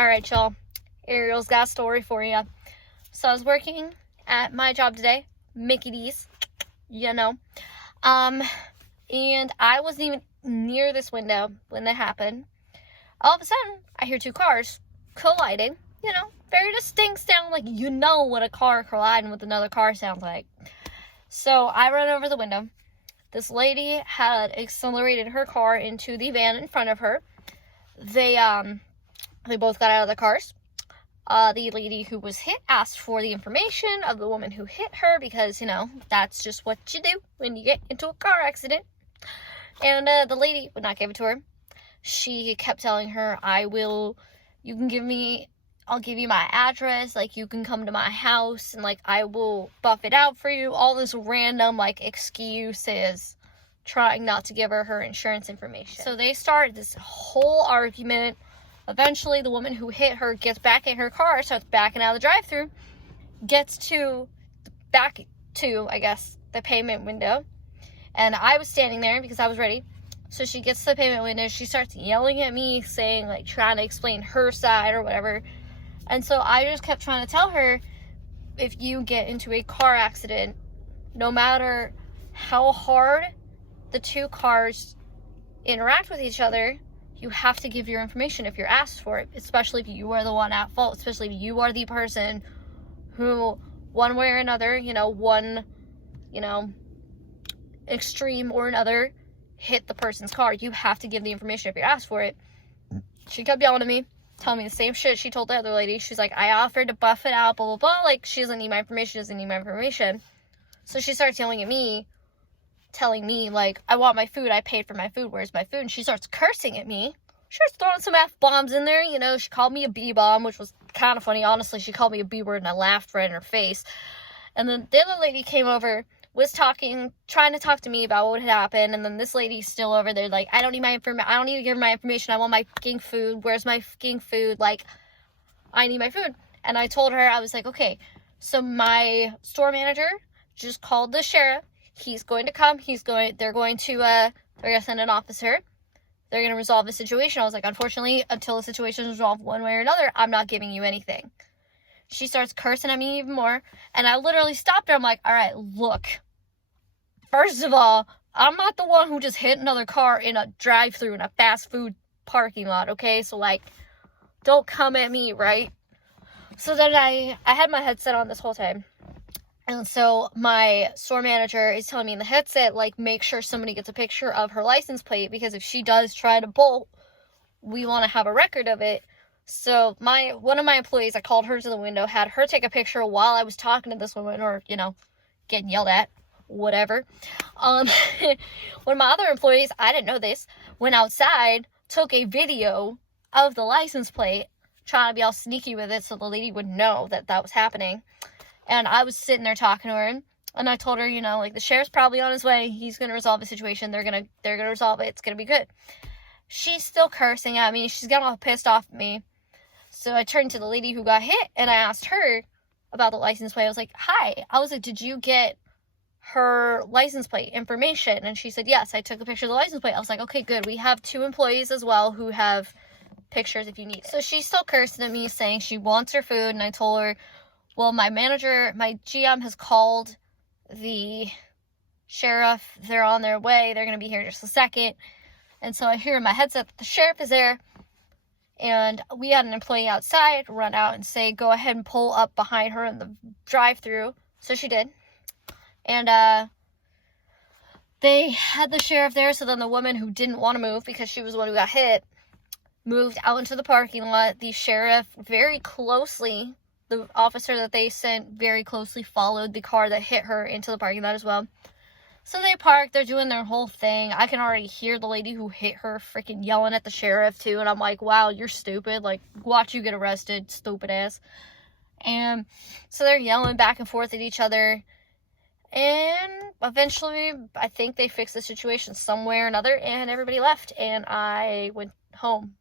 Alright, y'all. Ariel's got a story for you. So I was working at my job today, Mickey D's, and I wasn't even near this window when that happened. All of a sudden, I hear two cars colliding, very distinct sound, like what a car colliding with another car sounds like. So I run over the window. This lady had accelerated her car into the van in front of her. They both got out of the cars. The lady who was hit asked for the information of the woman who hit her because, that's just what you do when you get into a car accident. And the lady would not give it to her. She kept telling her, I'll give you my address, you can come to my house, and, I will buff it out for you. All this random, excuses, trying not to give her insurance information. So they started this whole argument. Eventually, the woman who hit her gets back in her car, starts backing out of the drive-thru, gets back to, the payment window. And I was standing there because I was ready. So she gets to the payment window. She starts yelling at me, saying, trying to explain her side or whatever. And so I just kept trying to tell her, if you get into a car accident, no matter how hard the two cars interact with each other, you have to give your information if you're asked for it, especially if you are the one at fault, especially if you are the person who, one way or another, one, extreme or another, hit the person's car. You have to give the information if you're asked for it. She kept yelling at me, telling me the same shit she told the other lady. She's like, I offered to buff it out, blah, blah, blah. She doesn't need my information, So she starts yelling at me, telling me, I want my food. I paid for my food. Where's my food? And she starts cursing at me. She starts throwing some F-bombs in there. She called me a B-bomb, which was kind of funny. Honestly, she called me a B-word, and I laughed right in her face. And then the other lady came over, was trying to talk to me about what had happened. And then this lady's still over there, I don't need my information. I don't need to give her my information. I want my fucking food. Where's my fucking food? I need my food. And I told her, I was like, okay, so my store manager just called the sheriff. He's going to come. They're going to send an officer. They're going to resolve the situation. I was like, unfortunately, until the situation is resolved one way or another, I'm not giving you anything. She starts cursing at me even more. And I literally stopped her. I'm like, all right, look. First of all, I'm not the one who just hit another car in a drive-thru in a fast food parking lot, okay? So, don't come at me, right? So then I had my headset on this whole time. And so my store manager is telling me in the headset, make sure somebody gets a picture of her license plate, because if she does try to bolt, we want to have a record of it. So one of my employees, I called her to the window, had her take a picture while I was talking to this woman, or, getting yelled at, whatever. One of my other employees, I didn't know this, went outside, took a video of the license plate, trying to be all sneaky with it so the lady would know that was happening. And I was sitting there talking to her, and I told her, the sheriff's probably on his way. He's going to resolve the situation. They're going to resolve it. It's going to be good. She's still cursing at me. She's getting all pissed off at me. So I turned to the lady who got hit, and I asked her about the license plate. I was like, hi. I was like, did you get her license plate information? And she said, yes, I took a picture of the license plate. I was like, okay, good. We have 2 employees as well who have pictures if you need it. So she's still cursing at me, saying she wants her food, and I told her, well, my GM has called the sheriff. They're on their way. They're going to be here just a second. And so I hear in my headset that the sheriff is there. And we had an employee outside run out and say, go ahead and pull up behind her in the drive-thru. So she did. And they had the sheriff there. So then the woman who didn't want to move because she was the one who got hit moved out into the parking lot. The sheriff the officer that they sent very closely followed the car that hit her into the parking lot as well. So they parked, they're doing their whole thing. I can already hear the lady who hit her freaking yelling at the sheriff too, and I'm like, wow, you're stupid. Watch you get arrested, stupid ass. And so they're yelling back and forth at each other. And eventually, I think they fixed the situation some way or another, and everybody left, and I went home.